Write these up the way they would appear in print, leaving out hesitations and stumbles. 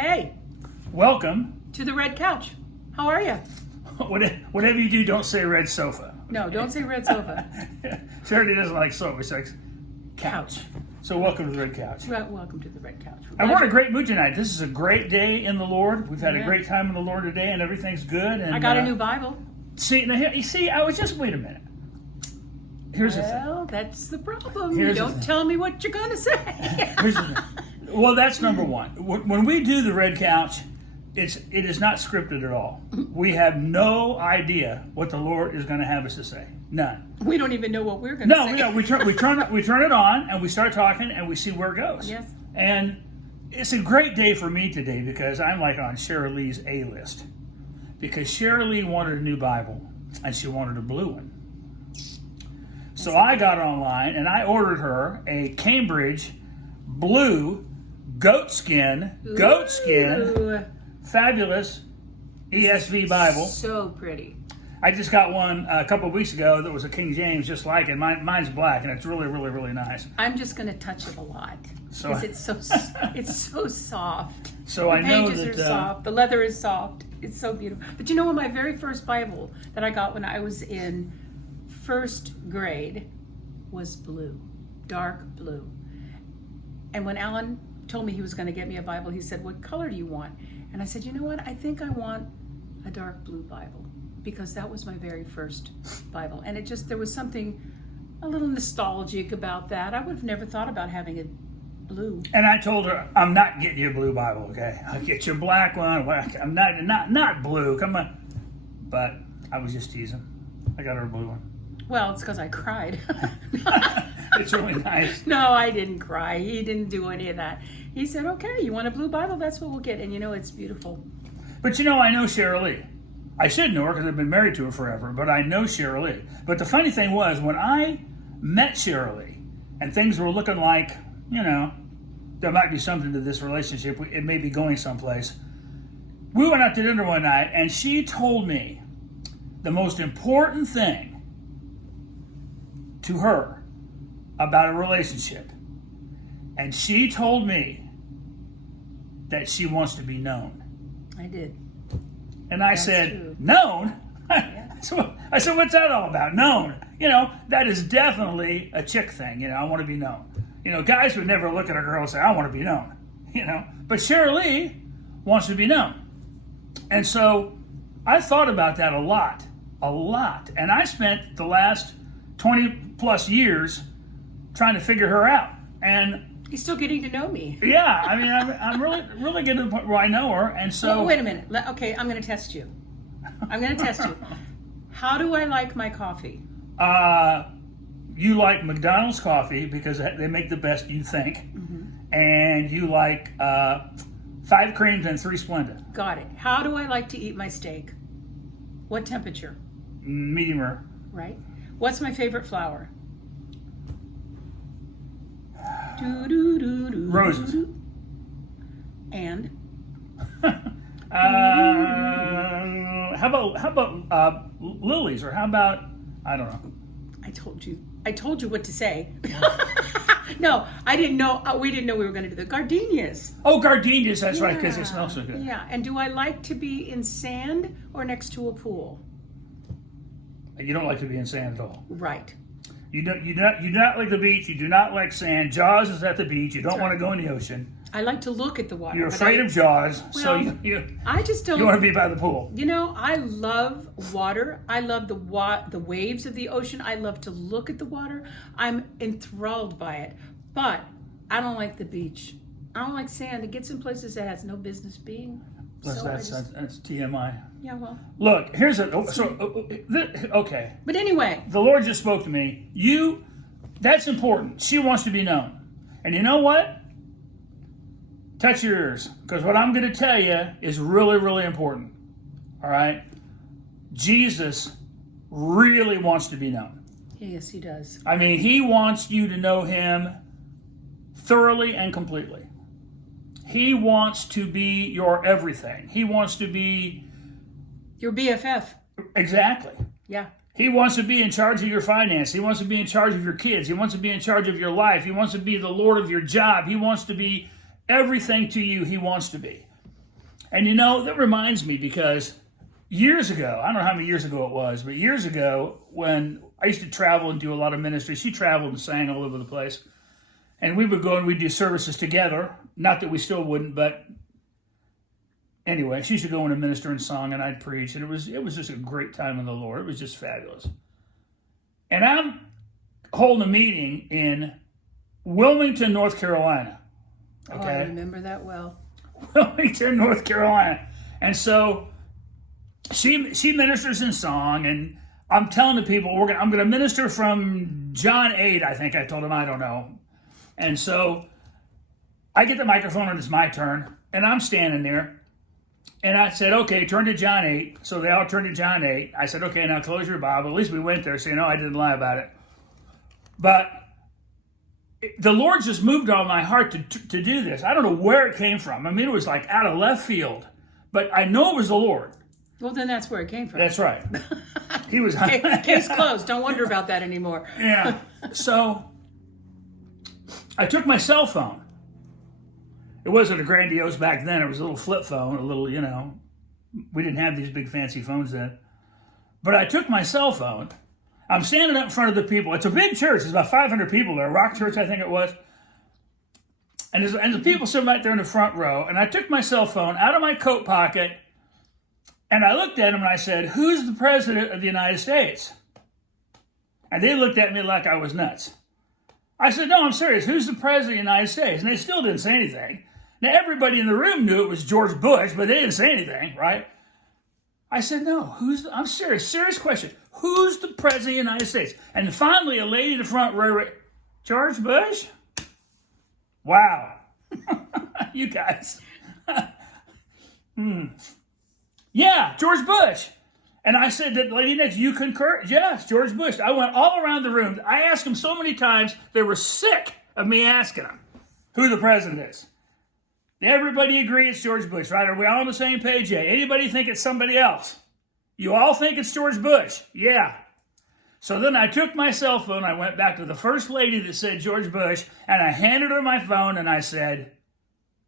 Hey, Welcome. to the red couch. How are you? Whatever you do, don't say red sofa. No, don't say red sofa. Sharalee doesn't like sofa, she likes couch. So welcome to the red couch. Welcome to the red couch. And we're in a great mood tonight. This is a great day in the Lord. We've had a Yeah. great time in the Lord today, and everything's good. And I got a new Bible. I was just wait a minute. Here's the thing. Well, that's the problem. Here's You the don't thing. tell me what you're going to say. Here's the thing. Well, that's number one. When we do the red couch, it is not scripted at all. We have no idea what the Lord is going to have us to say. None. We don't even know what we're going to say. No, we turn it on and we start talking and we see where it goes. Yes. And it's a great day for me today because I'm like on Sharalee's A list. Because Sharalee wanted a new Bible and she wanted a blue one. So I got online and I ordered her a Cambridge blue goatskin, Ooh, fabulous ESV Bible. so pretty. I just got one a couple of weeks ago that was a King James, just like it. Mine's black, and it's really, really, really nice. I'm just going to touch it a lot. So- Because it's so soft. So The I know pages that are soft. The leather is soft. It's so beautiful. But you know what? My very first Bible that I got when I was in first grade was blue, dark blue. And when Alan told me he was going to get me a Bible, he said, "What color do you want?" And I said, "You know what? I think I want a dark blue Bible." Because that was my very first Bible. And there was something a little nostalgic about that. I would have never thought about having a blue. And I told her, I'm not getting you a blue Bible, okay? I'll get you a black one. I'm not blue. Come on. But I was just teasing. I got her a blue one. Well, it's because I cried. It's really nice. No, I didn't cry. He didn't do any of that. He said, "Okay, you want a blue Bible? That's what we'll get." And you know, it's beautiful. But I know Sharalee. I should know her because I've been married to her forever, but I know Sharalee. But the funny thing was, when I met Sharalee and things were looking like, there might be something to this relationship, it may be going someplace, we went out to dinner one night and she told me the most important thing to her about a relationship. And she told me that she wants to be known. I did. And I That's said, true. known? So I said, what's that all about? Known. That is definitely a chick thing. I want to be known. Guys would never look at a girl and say, I want to be known. But Sharalee wants to be known. And so I thought about that a lot. And I spent the last 20 plus years trying to figure her out. And He's still getting to know me. yeah, I mean, I'm really getting to the point where I know her. And so. Well, wait a minute. Okay, I'm going to test you. How do I like my coffee? You like McDonald's coffee because they make the best, you think. Mm-hmm. And you like 5 creams and 3 Splenda. Got it. How do I like to eat my steak? What temperature? Medium rare. Right. What's my favorite flower? Roses. And How about lilies, or how about, I don't know. I told you what to say. No, I didn't know. We didn't know we were going to do the gardenias. Oh, gardenias, that's right, because they smell so good. Yeah. And do I like to be in sand or next to a pool? You don't like to be in sand at all. Right. You do not like the beach. You do not like sand. Jaws is at the beach. You don't That's want right. to go in the ocean. I like to look at the water. You're but afraid of Jaws, so well, you I just don't. want to be by the pool. I love water. I love the waves of the ocean. I love to look at the water. I'm enthralled by it. But I don't like the beach. I don't like sand. It gets in places that has no business being. Plus, So that's TMI. yeah, well. Look, here's okay. But anyway, The Lord just spoke to me. That's important. She wants to be known. And you know what? Touch your ears, because what I'm going to tell you is really, really important. All right? Jesus really wants to be known. yes, he does. I mean, he wants you to know him thoroughly and completely. He wants to be your everything. He wants to be... Your BFF. Exactly. Yeah. He wants to be in charge of your finance. He wants to be in charge of your kids. He wants to be in charge of your life. He wants to be the Lord of your job. He wants to be everything to you he wants to be. And you know, that reminds me because years ago, I don't know how many years ago it was, but years ago when I used to travel and do a lot of ministry, she traveled and sang all over the place. And we would go and we'd do services together. Not that we still wouldn't, but anyway, she used to go in and minister and song, and I'd preach. And it was just a great time in the Lord. It was just fabulous. And I'm holding a meeting in Wilmington, North Carolina. Okay? Oh, I remember that well. Wilmington, North Carolina. And so she ministers in song, and I'm telling the people, I'm going to minister from John 8, I think I told them, I don't know. And so I get the microphone, and it's my turn, and I'm standing there, and I said, okay, turn to John 8. So they all turned to John 8. I said, okay, now close your Bible. At least we went there, so you know I didn't lie about it. But the Lord just moved on my heart to do this. I don't know where it came from. I mean, it was like out of left field. But I know it was the Lord. Well, then that's where it came from. That's right. He was... Case closed. Don't wonder about that anymore. Yeah. So I took my cell phone. It wasn't a grandiose back then. It was a little flip phone, a little, you know. We didn't have these big fancy phones then. But I took my cell phone. I'm standing up in front of the people. It's a big church. There's about 500 people there. Rock Church, I think it was. And the people sitting right there in the front row. And I took my cell phone out of my coat pocket. And I looked at them and I said, who's the president of the United States? And they looked at me like I was nuts. I said, no, I'm serious. Who's the president of the United States? And they still didn't say anything. Now, everybody in the room knew it was George Bush, but they didn't say anything, right? I said, no, I'm serious question. Who's the president of the United States? And finally, a lady in the front row, George Bush? Wow. You guys. Yeah, George Bush. And I said, that lady next, you concur? Yes, George Bush. I went all around the room. I asked them so many times, they were sick of me asking them who the president is. Everybody agrees it's George Bush, right? Are we all on the same page yet? Anybody think it's somebody else? You all think it's George Bush? Yeah. So then I took my cell phone, I went back to the first lady that said George Bush, and I handed her my phone, and I said,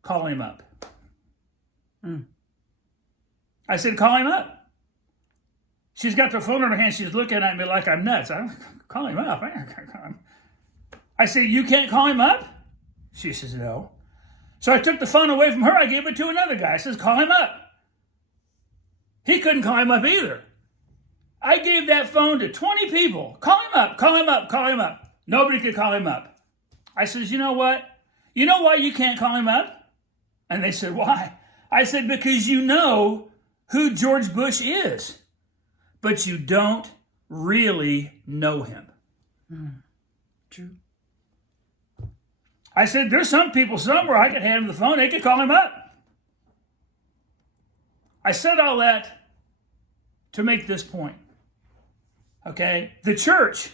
call him up. I said, call him up. She's got the phone in her hand. She's looking at me like I'm nuts. I'm call him up. I said, you can't call him up? She says, no. So I took the phone away from her. I gave it to another guy. I says, call him up. He couldn't call him up either. I gave that phone to 20 people. Call him up, call him up, call him up. Nobody could call him up. I says, you know what? You know why you can't call him up? And they said, why? I said, because you know who George Bush is, but you don't really know him. True. I said, there's some people somewhere I could hand them the phone. They could call him up. I said all that to make this point. Okay? The church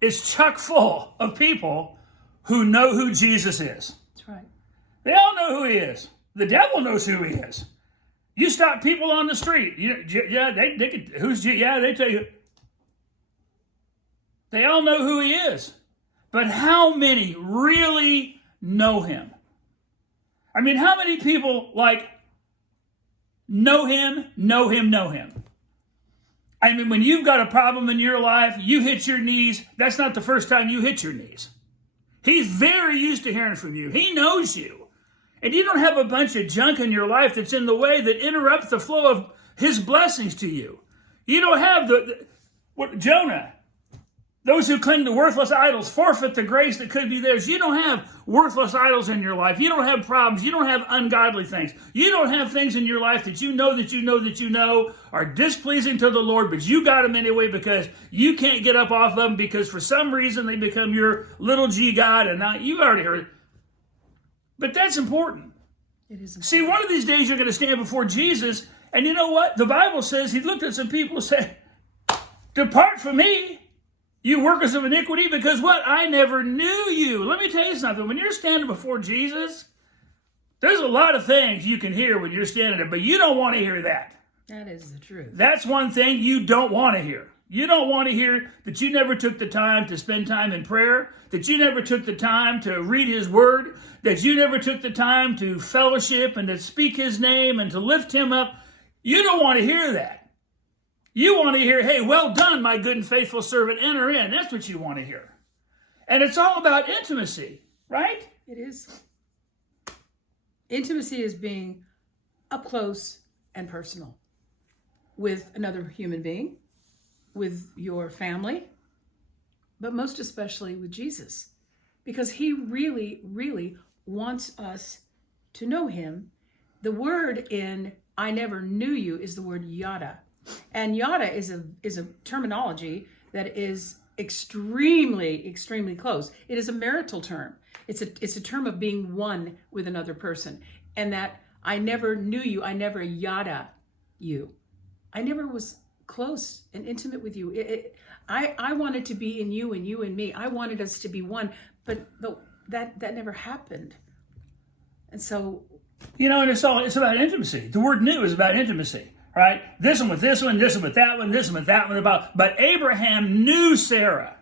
is chock full of people who know who Jesus is. That's right. They all know who he is. The devil knows who he is. You stop people on the street. They could, they tell you. They all know who he is. But how many really know him? I mean, how many people, know him? I mean, when you've got a problem in your life, you hit your knees. That's not the first time you hit your knees. He's very used to hearing from you. He knows you. And you don't have a bunch of junk in your life that's in the way that interrupts the flow of his blessings to you. You don't have what Jonah. Those who cling to worthless idols forfeit the grace that could be theirs. You don't have worthless idols in your life. You don't have problems. You don't have ungodly things. You don't have things in your life that you know are displeasing to the Lord, but you got them anyway because you can't get up off of them because for some reason they become your little g God, and now you've already heard it. But that's important. It is. See, one of these days you're going to stand before Jesus, and you know what? The Bible says he looked at some people and said, depart from me, you workers of iniquity, because what? I never knew you. Let me tell you something. When you're standing before Jesus, there's a lot of things you can hear when you're standing there, but you don't want to hear that. That is the truth. That's one thing you don't want to hear. You don't want to hear that you never took the time to spend time in prayer, that you never took the time to read his word, that you never took the time to fellowship and to speak his name and to lift him up. You don't want to hear that. You want to hear, hey, well done, my good and faithful servant, enter in. That's what you want to hear. And it's all about intimacy, right? It is. Intimacy is being up close and personal with another human being, with your family, but most especially with Jesus, because he really, really wants us to know him. The word in I never knew you is the word yada. And yada is a terminology that is extremely, extremely close. It is a marital term. It's a term of being one with another person. And that I never knew you, I never yada you. I never was close and intimate with you. I wanted to be in you and you in me. I wanted us to be one, but that never happened. And so, and it's about intimacy. The word "new" is about intimacy, right? This one with this one, this one with that one, this one with that one. But Abraham knew Sarah,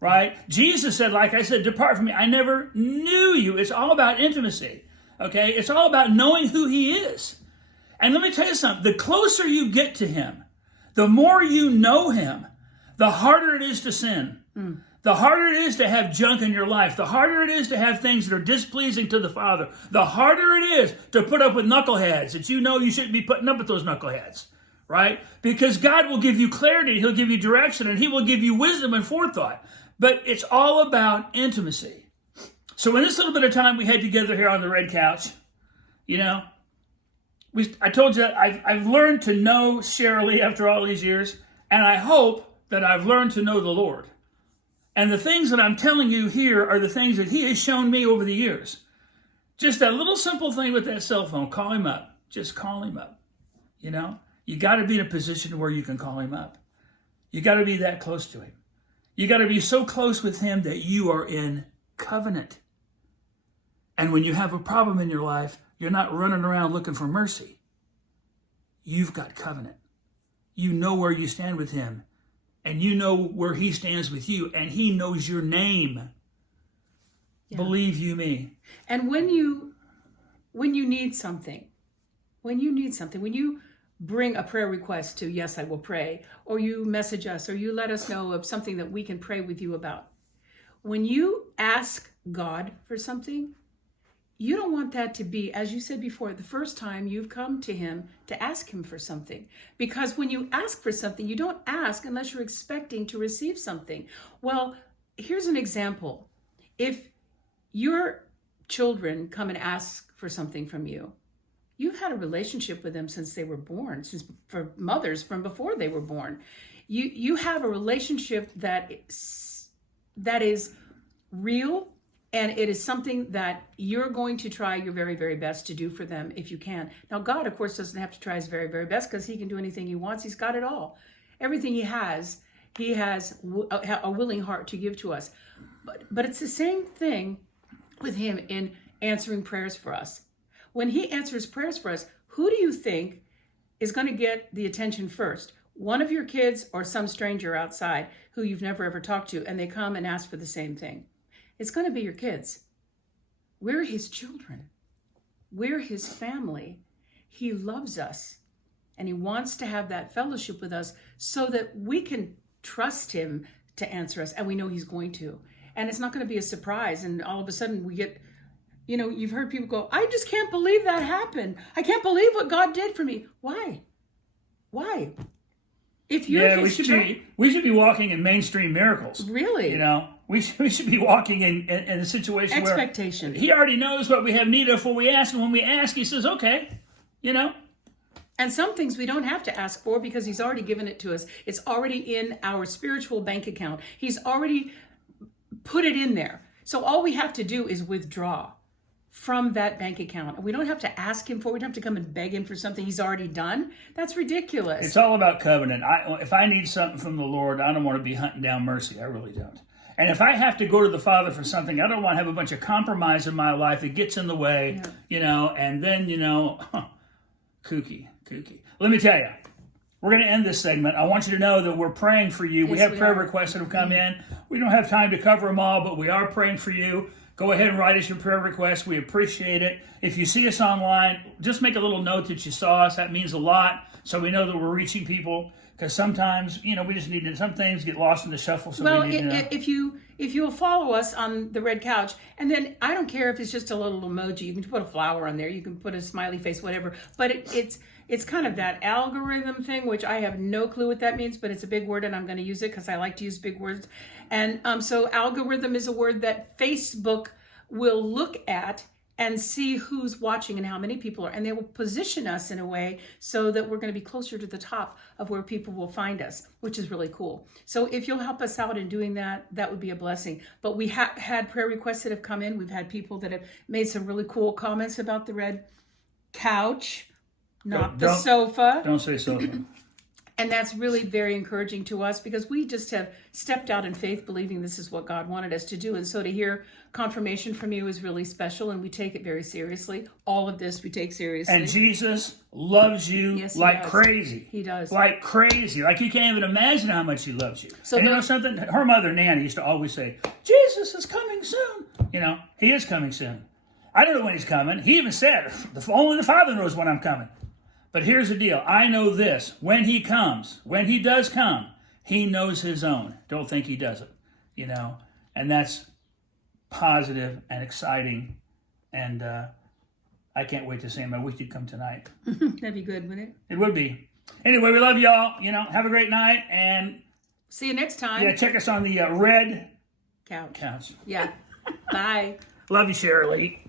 right? Jesus said, like I said, depart from me. I never knew you. It's all about intimacy, okay? It's all about knowing who he is. And let me tell you something. The closer you get to him, the more you know him, the harder it is to sin. The harder it is to have junk in your life. The harder it is to have things that are displeasing to the Father. The harder it is to put up with knuckleheads that you know you shouldn't be putting up with those knuckleheads, right? Because God will give you clarity, he'll give you direction, and he will give you wisdom and forethought. But it's all about intimacy. So in this little bit of time we had together here on the red couch, I told you that I've learned to know Sharalee after all these years, and I hope that I've learned to know the Lord. And the things that I'm telling you here are the things that he has shown me over the years. Just that little simple thing with that cell phone, call him up. Just call him up. You got to be in a position where you can call him up. You got to be that close to him. You got to be so close with him that you are in covenant. And when you have a problem in your life, you're not running around looking for mercy. You've got covenant. You know where you stand with him. And you know where he stands with you. And he knows your name. Yeah. Believe you me. And when you need something, when you bring a prayer request to Yes, I Will Pray, or you message us, or you let us know of something that we can pray with you about. When you ask God for something, you don't want that to be, as you said before, the first time you've come to him to ask him for something. Because when you ask for something, you don't ask unless you're expecting to receive something. Well, here's an example. If your children come and ask for something from you, you've had a relationship with them since they were born, for mothers from before they were born. You have a relationship that is real. And it is something that you're going to try your very, very best to do for them if you can. Now, God, of course, doesn't have to try his very, very best because he can do anything he wants. He's got it all. Everything he has a willing heart to give to us. But it's the same thing with him in answering prayers for us. When he answers prayers for us, who do you think is going to get the attention first? One of your kids or some stranger outside who you've never ever talked to, and they come and ask for the same thing? It's going to be your kids. We're his children. We're his family. He loves us. And he wants to have that fellowship with us so that we can trust him to answer us. And we know he's going to. And it's not going to be a surprise. And all of a sudden we get, you've heard people go, I just can't believe that happened. I can't believe what God did for me. Why? If you're we should be walking in mainstream miracles. Really? We should be walking in a situation expectation. Where he already knows what we have need of before we ask. And when we ask, he says, okay, And some things we don't have to ask for because he's already given it to us. It's already in our spiritual bank account. He's already put it in there. So all we have to do is withdraw from that bank account. And we don't have to ask him for it. We don't have to come and beg him for something he's already done. That's ridiculous. It's all about covenant. If I need something from the Lord, I don't want to be hunting down mercy. I really don't. And if I have to go to the Father for something, I don't want to have a bunch of compromise in my life that gets in the way, and then, kooky. Let me tell you, we're going to end this segment. I want you to know that we're praying for you. We Yes, have we prayer are. requests that have come in. We don't have time to cover them all, but we are praying for you. Go ahead and write us your prayer requests. We appreciate it. If you see us online, just make a little note that you saw us. That means a lot, so we know that we're reaching people. Because sometimes, we just need to, some things get lost in the shuffle, so Well, we need to know. if you will follow us on the Red Couch, and then I don't care if it's just a little emoji. You can put a flower on there. You can put a smiley face, whatever. But it's kind of that algorithm thing, which I have no clue what that means, but it's a big word, and I'm going to use it because I like to use big words. And so algorithm is a word that Facebook will look at and see who's watching and how many people are. And they will position us in a way so that we're going to be closer to the top of where people will find us, which is really cool. So if you'll help us out in doing that, that would be a blessing. But we have had prayer requests that have come in. We've had people that have made some really cool comments about the Red Couch, not the sofa. Don't say sofa. And that's really very encouraging to us because we just have stepped out in faith believing this is what God wanted us to do. And so to hear confirmation from you is really special, and we take it very seriously. All of this we take seriously. And Jesus loves you like crazy. He does. Like crazy. Like you can't even imagine how much he loves you. So and you know something? Her mother, Nanny, used to always say, Jesus is coming soon. He is coming soon. I don't know when he's coming. He even said, only the Father knows when I'm coming. But here's the deal. I know this. When he comes, when he does come, he knows his own. Don't think he doesn't, And that's positive and exciting. And I can't wait to see him. I wish he'd come tonight. That'd be good, wouldn't it? It would be. Anyway, we love y'all. Have a great night. And see you next time. yeah, check us on the Red Couch. Couch. Yeah. Bye. Love you, Sharalee.